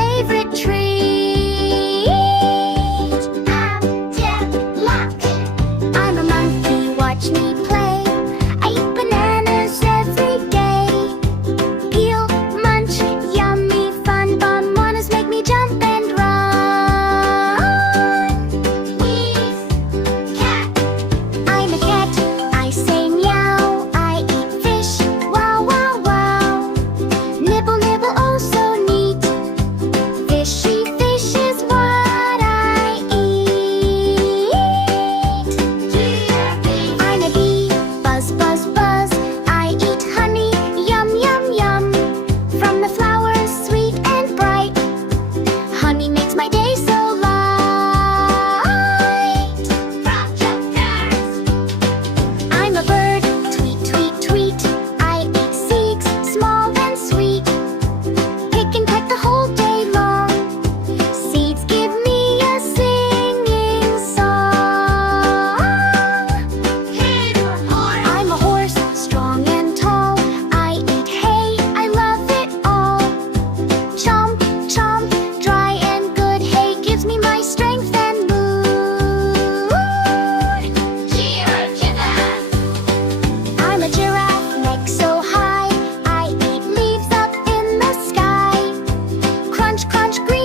favorite treat. I'm a monkey, watch me play. I eat bananas every day. Peel, munch, yummy fun. Bananas make me jump and run. Wheeze, cat. I'm a cat, I say meow. I eat fish, wow, wow, wow. Nibble, nibble, oh so neat. Fishy fish is what I eat. I'm a bee, buzz, buzz, buzz. I eat honey, yum, yum, yum. From the flowers, sweet and bright. Honey makes my day so light. I'm a bird, tweet, tweet, tweet. I eat seeds, small and sweet. Pick and peck the whole day long. Seeds give me a singing song. I'm a horse, strong and tall. I eat hay, I love it all. Chomp, chomp, dry and good. Hay gives me my strength and mood. I'm a giraffe, neck so high. I eat leaves up in the sky. Crunch, crunch, green